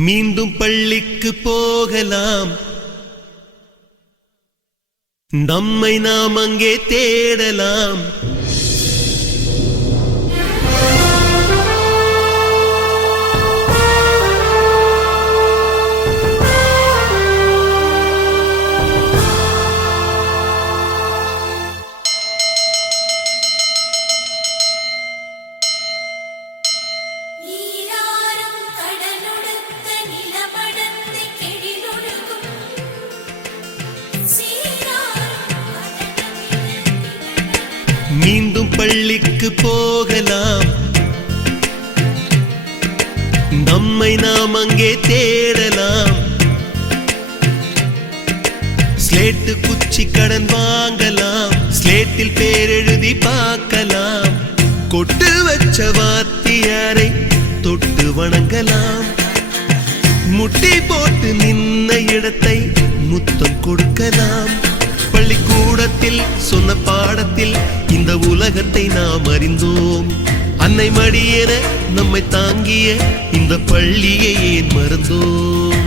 மீண்டும் பள்ளிக்கு போகலாம், நம்மை நாம் அங்கே தேடலாம். மீண்டும் பள்ளிக்கு போகலாம், நம்மை நாம் அங்கே தேடலாம். ஸ்லேட்டு குச்சி கடன் வாங்கலாம், ஸ்லேட்டில் பேர் எழுதி பார்க்கலாம். கொட்டு வச்ச வாத்தியாரை தொட்டு வணங்கலாம். முட்டி போட்டு நின்ன இடத்தை முத்தம் கொடுக்கலாம். பள்ளிக்கூடத்தில் சொன்ன பாடத்தில் இந்த உலகத்தை நாம் அறிந்தோம். அன்னை மடியென நம்மை தாங்கிய இந்த பள்ளியை ஏன் மறந்தோம்?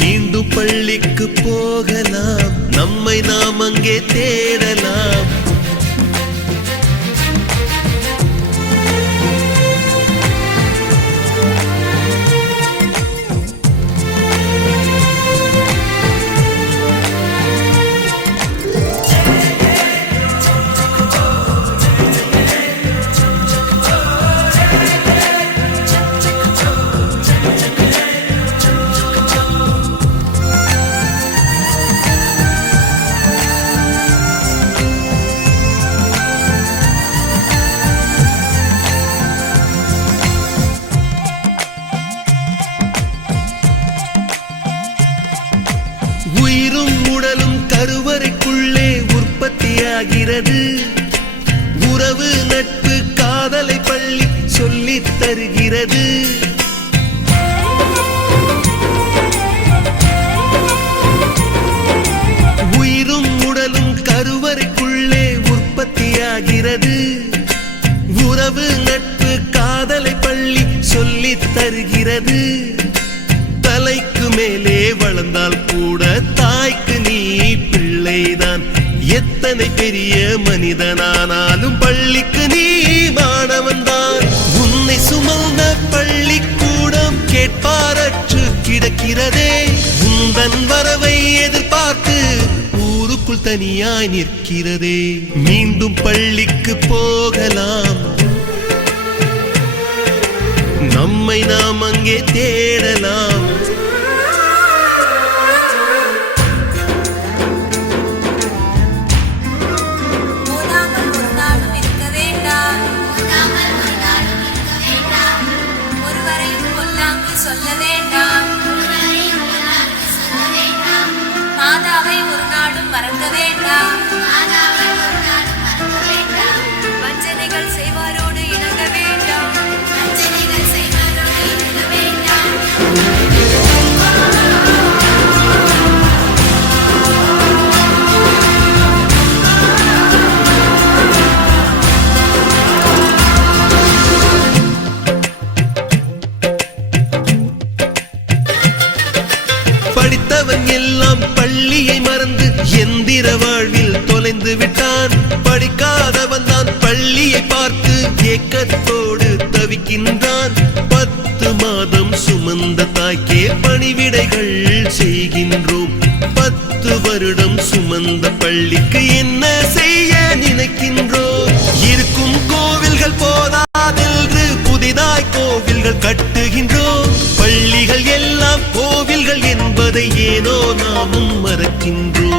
மீண்டும் பள்ளிக்கு போகலாம், நம்மை நாம் அங்கே தேடலாம். உயிரும் உடலும் கருவறைக்குள்ளே உற்பத்தியாகிறது. உறவு நட்பு காதலை பள்ளி சொல்லித் தருகிறது. உயிரும் உடலும் கருவறைக்குள்ளே உற்பத்தியாகிறது. உறவு நட்பு காதலை பள்ளி சொல்லித் தருகிறது. தலைக்கு மேலே வளர்ந்தால் கூட தாய்க்கு நீ பிள்ளைதான். எத்தனை பெரிய மனிதனானாலும் பள்ளிக்கு நீ மாணவன்தான். உன்னை சுமந்த பள்ளிக்கூடம் கேட்பாரற்று கிடக்கிறதே. உந்தன் வரவை எதிர்பார்த்து ஊருக்குள் தனியாய் நிற்கிறதே. மீண்டும் பள்ளிக்கு போகலாம், நம்மை நாம் அங்கே தேடலாம். சொல்ல வேண்டாம், மாதாவை ஒரு நாளும் மறக்க வேண்டாம். வஞ்சனைகள் செய்வாரோடு இணங்க வேண்டாம். படித்தவன் எல்லாம் பள்ளியை மறந்து எந்திர வாழ்வில் தொலைந்து விட்டான். படிக்காதவன் தான் பள்ளியை பார்த்து ஏக்கத்தோடு தவிக்கின்றான். 10 மாதம் சுமந்த தாய்க்கே பணிவிடைகள் செய்கின்றோம். 10 வருடம் சுமந்த பள்ளிக்கு என்ன செய்ய நினைக்கின்றோம்? இருக்கும் கோவில்கள் போதாதென்று புதிதாய் கோவில்கள் கட்டுகின்றோம். பள்ளிகள் எல்லாம் கோவில்கள் என்பதை ஏனோ நாமும் மறக்கின்றோம்.